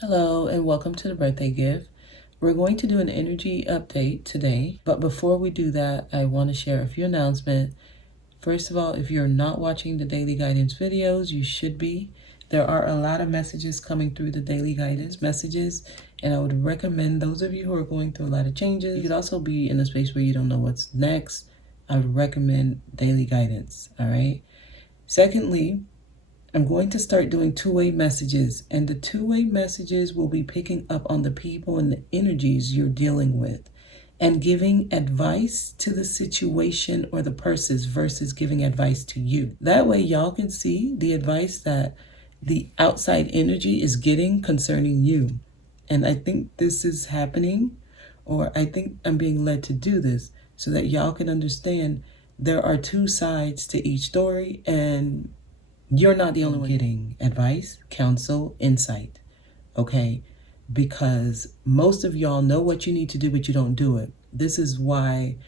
Hello and welcome to the birthday gift. We're going to do an energy update today, but before we do that, I want to share a few announcements. First of all, if you're not watching the daily guidance videos, you should be. There are a lot of messages coming through the daily guidance messages, and I would recommend those of you who are going through a lot of changes. You could also be in a space where you don't know what's next. I would recommend daily guidance, all right? Secondly, I'm going to start doing two-way messages, and the two-way messages will be picking up on the people and the energies you're dealing with and giving advice to the situation or the persons versus giving advice to you. That way y'all can see the advice that the outside energy is getting concerning you. And I think this is happening, or I think I'm being led to do this so that y'all can understand there are two sides to each story, and you're not the only one getting advice, counsel, insight, okay? Because most of y'all know what you need to do, but you don't do it. This is why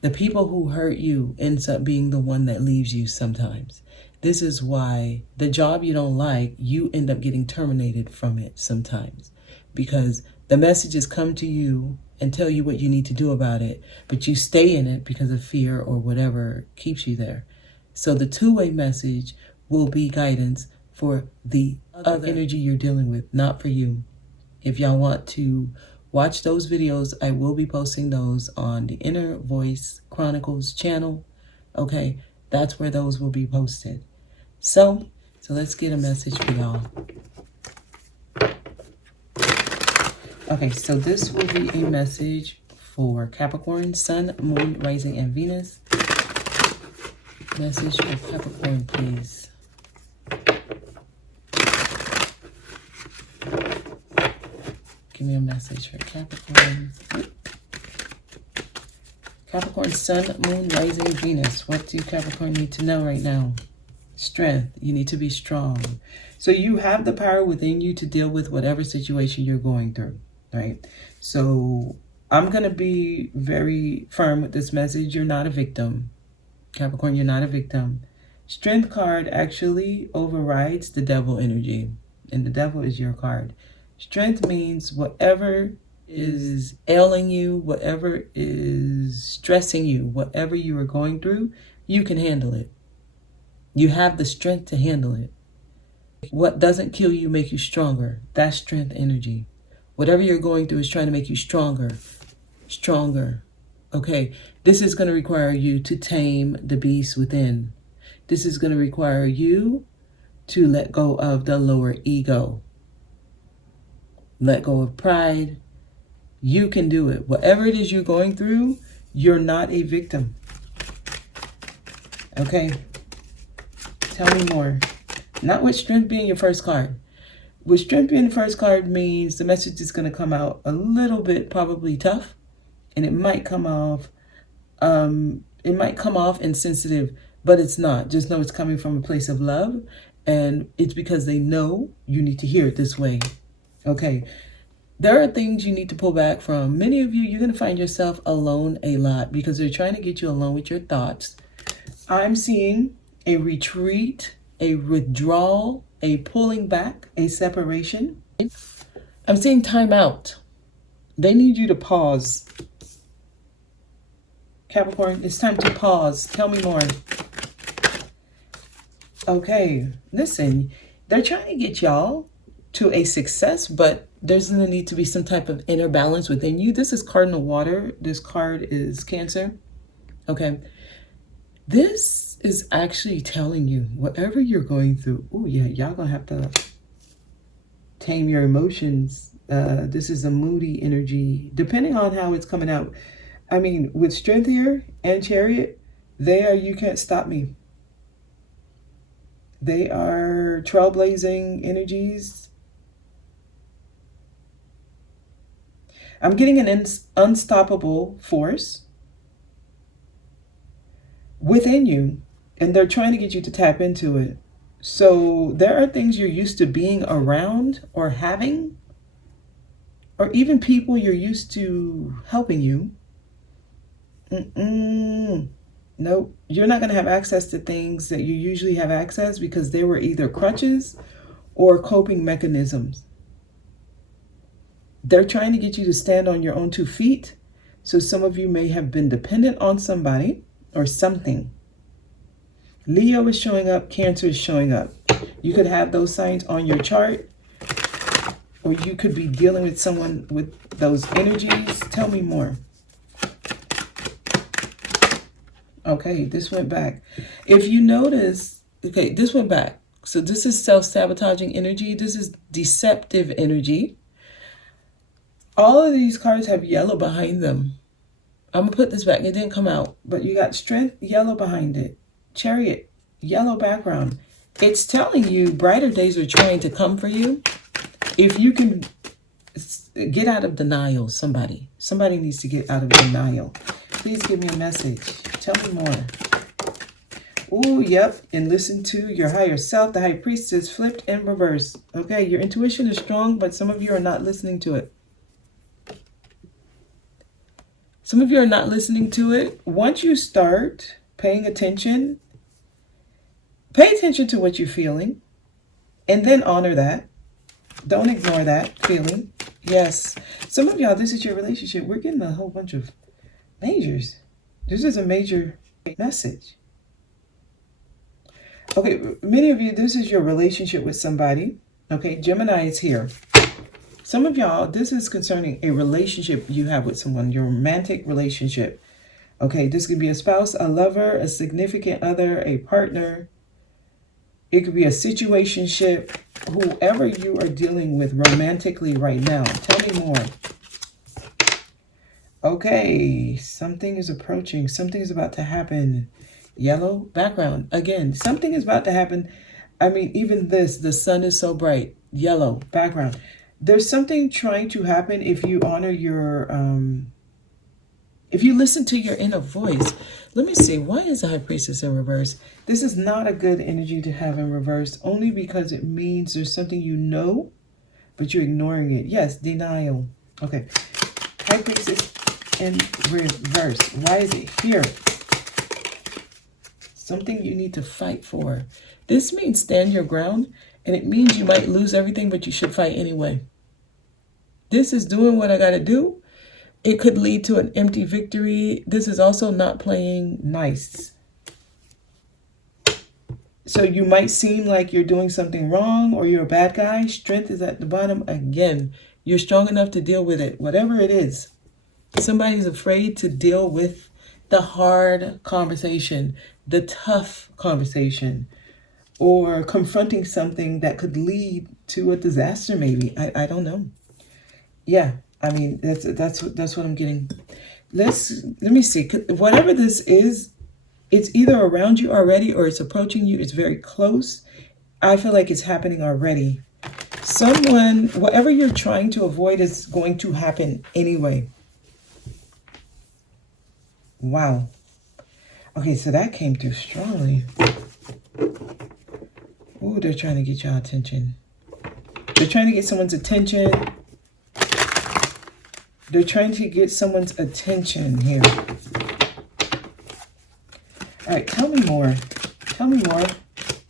the people who hurt you ends up being the one that leaves you sometimes. This is why the job you don't like, you end up getting terminated from it sometimes. Because the messages come to you and tell you what you need to do about it, but you stay in it because of fear or whatever keeps you there. So the two-way message will be guidance for the other energy you're dealing with, not for you. If y'all want to watch those videos, I will be posting those on the Inner Voice Chronicles channel. Okay, that's where those will be posted. So let's get a message for y'all. Okay, so this will be a message for Capricorn, Sun, Moon, Rising, and Venus. Message for Capricorn, please. Give me a message for Capricorn. Capricorn, Sun, Moon, Rising, Venus. What do Capricorn need to know right now? Strength. You need to be strong. So you have the power within you to deal with whatever situation you're going through, right? So I'm going to be very firm with this message. You're not a victim. Capricorn, you're not a victim. Strength card actually overrides the devil energy, and the devil is your card. Strength means whatever is ailing you, whatever is stressing you, whatever you are going through, you can handle it. You have the strength to handle it. What doesn't kill you make you stronger. That's strength energy. Whatever you're going through is trying to make you stronger. Okay, this is going to require you to tame the beast within. This is going to require you to let go of the lower ego. Let go of pride. You can do it. Whatever it is you're going through, you're not a victim. Okay? Tell me more. Not with strength being your first card. With strength being the first card means the message is going to come out a little bit probably tough. And it might come off insensitive, but it's not. Just know it's coming from a place of love. And it's because they know you need to hear it this way. Okay, there are things you need to pull back from. Many of you, you're going to find yourself alone a lot because they're trying to get you alone with your thoughts. I'm seeing a retreat, a withdrawal, a pulling back, a separation. I'm seeing time out. They need you to pause. Capricorn, it's time to pause. Tell me more. Okay, listen, they're trying to get y'all to a success, but there's going to need to be some type of inner balance within you. This is cardinal water. This card is Cancer. Okay. This is actually telling you whatever you're going through. Oh yeah, y'all going to have to tame your emotions. This is a moody energy, depending on how it's coming out. I mean, with Strength here and Chariot, they are, you can't stop me. They are trailblazing energies. I'm getting an unstoppable force within you, and they're trying to get you to tap into it. So there are things you're used to being around or having, or even people you're used to helping you. Nope, you're not going to have access to things that you usually have access because they were either crutches or coping mechanisms. They're trying to get you to stand on your own 2 feet. So some of you may have been dependent on somebody or something. Leo is showing up, Cancer is showing up. You could have those signs on your chart, or you could be dealing with someone with those energies. Tell me more. Okay, this went back. If you notice, okay, this went back. So this is self-sabotaging energy. This is deceptive energy. All of these cards have yellow behind them. I'm going to put this back. It didn't come out, but you got Strength, yellow behind it. Chariot, yellow background. It's telling you brighter days are trying to come for you. If you can get out of denial, somebody needs to get out of denial. Please give me a message. Tell me more. Oh, yep. And listen to your higher self. The High Priestess flipped in reverse. Okay, your intuition is strong, but some of you are not listening to it. Some of you are not listening to it. Once you start paying attention, pay attention to what you're feeling, and then honor that. Don't ignore that feeling. Yes. Some of y'all, this is your relationship. We're getting a whole bunch of majors. This is a major message. Okay, many of you, this is your relationship with somebody. Okay, Gemini is here. Some of y'all, this is concerning a relationship you have with someone, your romantic relationship. Okay, this could be a spouse, a lover, a significant other, a partner. It could be a situationship, whoever you are dealing with romantically right now. Tell me more. Okay, something is approaching. Something is about to happen. Yellow background. Again, something is about to happen. I mean, even this, the sun is so bright. Yellow background. There's something trying to happen if you honor your, if you listen to your inner voice. Let me see. Why is the High Priestess in reverse? This is not a good energy to have in reverse, only because it means there's something you know, but you're ignoring it. Yes, denial. Okay. High Priestess in reverse. Why is it here? Something you need to fight for. This means stand your ground, and it means you might lose everything, but you should fight anyway. This is doing what I got to do. It could lead to an empty victory. This is also not playing nice. So you might seem like you're doing something wrong or you're a bad guy. Strength is at the bottom. Again, you're strong enough to deal with it, whatever it is. Somebody's afraid to deal with the hard conversation, the tough conversation, or confronting something that could lead to a disaster maybe. I don't know. Yeah, I mean, that's what I'm getting. Let me see. Whatever this is, it's either around you already or it's approaching you. It's very close. I feel like it's happening already. Someone, whatever you're trying to avoid is going to happen anyway. Wow. Okay, so that came through strongly. Ooh, they're trying to get y'all attention. They're trying to get someone's attention. They're trying to get someone's attention here. All right, tell me more. Tell me more.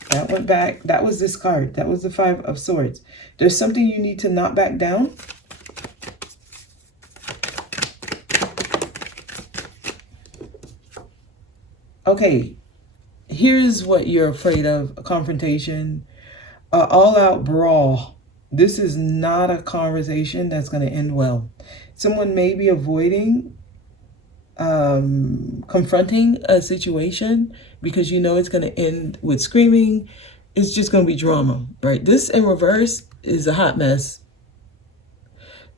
That went back. That was this card. That was the Five of Swords. There's something you need to not back down. Okay, here's what you're afraid of. A confrontation, an all-out brawl. This is not a conversation that's going to end well. Someone may be avoiding confronting a situation because you know it's going to end with screaming. It's just going to be drama, right? This in reverse is a hot mess.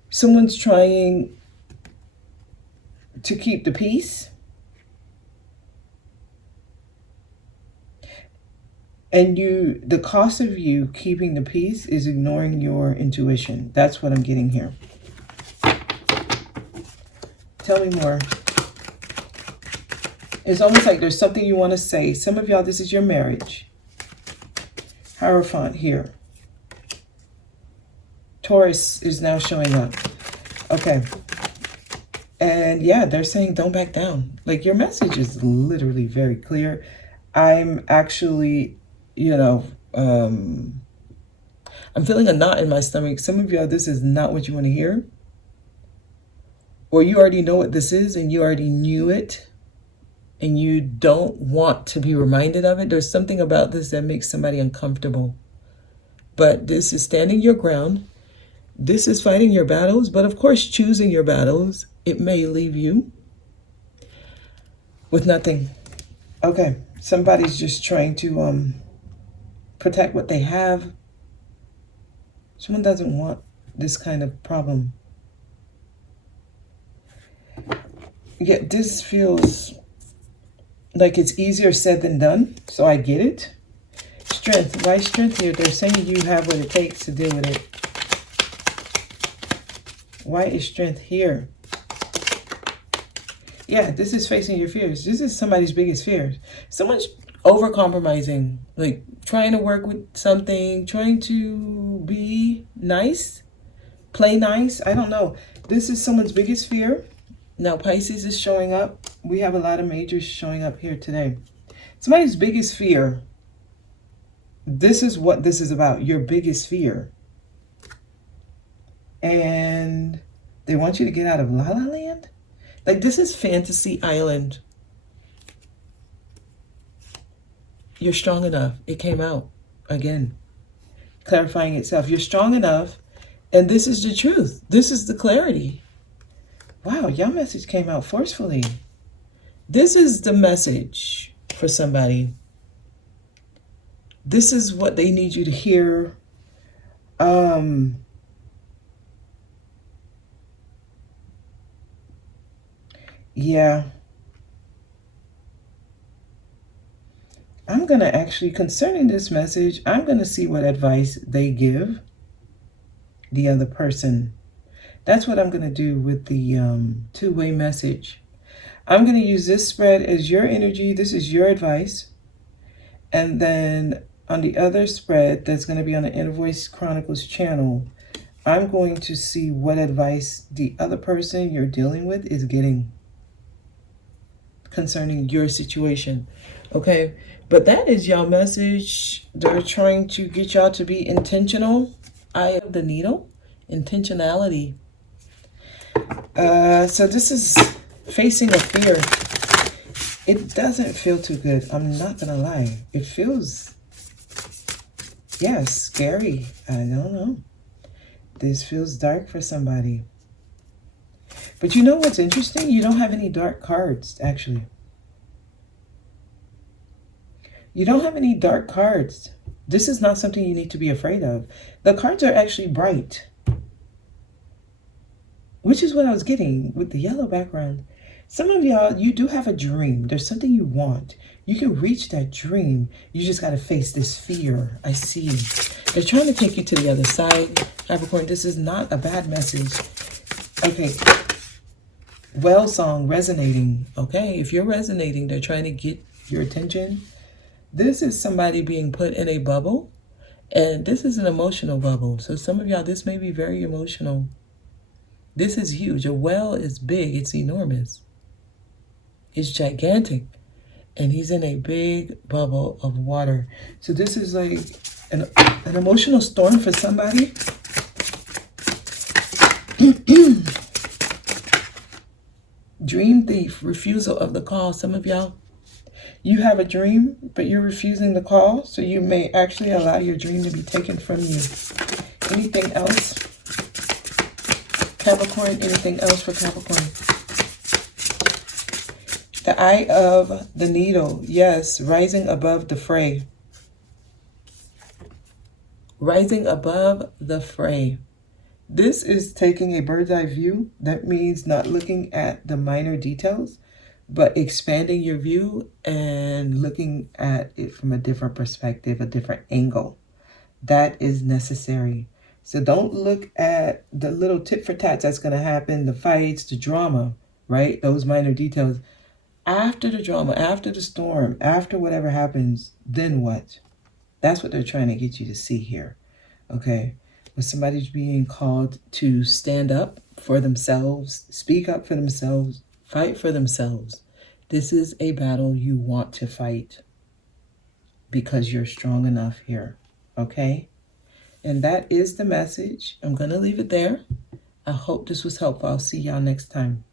Someone's trying to keep the peace. And the cost of you keeping the peace is ignoring your intuition. That's what I'm getting here. Tell me more. It's almost like there's something you want to say. Some of y'all, this is your marriage. Hierophant here. Taurus is now showing up. Okay. And yeah, they're saying don't back down. Like your message is literally very clear. I'm actually, I'm feeling a knot in my stomach. Some of y'all, this is not what you want to hear. or you already know what this is and you already knew it and you don't want to be reminded of it. There's something about this that makes somebody uncomfortable. But this is standing your ground. This is fighting your battles, but of course choosing your battles. It may leave you with nothing. Okay, somebody's just trying to protect what they have. Someone doesn't want this kind of problem. Yeah, this feels like it's easier said than done, so I get it. Strength. Why strength here? They're saying you have what it takes to deal with it. Why is strength here? Yeah, this is facing your fears. This is somebody's biggest fears. Someone's over-compromising, like trying to work with something, trying to be nice, play nice. I don't know. This is someone's biggest fear. Now, Pisces is showing up. We have a lot of majors showing up here today. Somebody's biggest fear. This is what this is about. Your biggest fear. And they want you to get out of La La Land. Like, this is Fantasy Island. You're strong enough. It came out again, clarifying itself. You're strong enough. And this is the truth. This is the clarity. Wow, your message came out forcefully. This is the message for somebody. This is what they need you to hear. Yeah. I'm going to actually, concerning this message, I'm going to see what advice they give the other person. That's what I'm going to do with the two-way message. I'm going to use this spread as your energy. This is your advice. And then on the other spread that's going to be on the Inner Voice Chronicles channel, I'm going to see what advice the other person you're dealing with is getting concerning your situation. Okay? But that is y'all message. They're trying to get y'all to be intentional. Eye of the needle. Intentionality. So this is facing a fear. It doesn't feel too good. I'm not gonna lie. It feels, yeah, scary. I don't know. This feels dark for somebody. But you know what's interesting? You don't have any dark cards, actually. You don't have any dark cards. This is not something you need to be afraid of. The cards are actually bright, which is what I was getting with the yellow background. Some of y'all, you do have a dream. There's something you want. You can reach that dream. You just got to face this fear. I see. They're trying to take you to the other side. Capricorn, this is not a bad message. Okay. Well song resonating. Okay. If you're resonating, they're trying to get your attention. This is somebody being put in a bubble. And this is an emotional bubble. So some of y'all, this may be very emotional. This is huge. A well is big. It's enormous. It's gigantic. And he's in a big bubble of water. So this is like an emotional storm for somebody. Dream thief, refusal of the call. Some of y'all, you have a dream, but you're refusing the call. So you may actually allow your dream to be taken from you. Anything else? Capricorn, anything else for Capricorn? The eye of the needle. Yes, rising above the fray. Rising above the fray. This is taking a bird's eye view. That means not looking at the minor details, but expanding your view and looking at it from a different perspective, a different angle. That is necessary. So don't look at the little tit for tats that's going to happen, the fights, the drama, right? Those minor details. After the drama, after the storm, after whatever happens, then what? That's what they're trying to get you to see here, okay? When somebody's being called to stand up for themselves, speak up for themselves, fight for themselves. This is a battle you want to fight because you're strong enough here, okay? And that is the message. I'm going to leave it there. I hope this was helpful. I'll see y'all next time.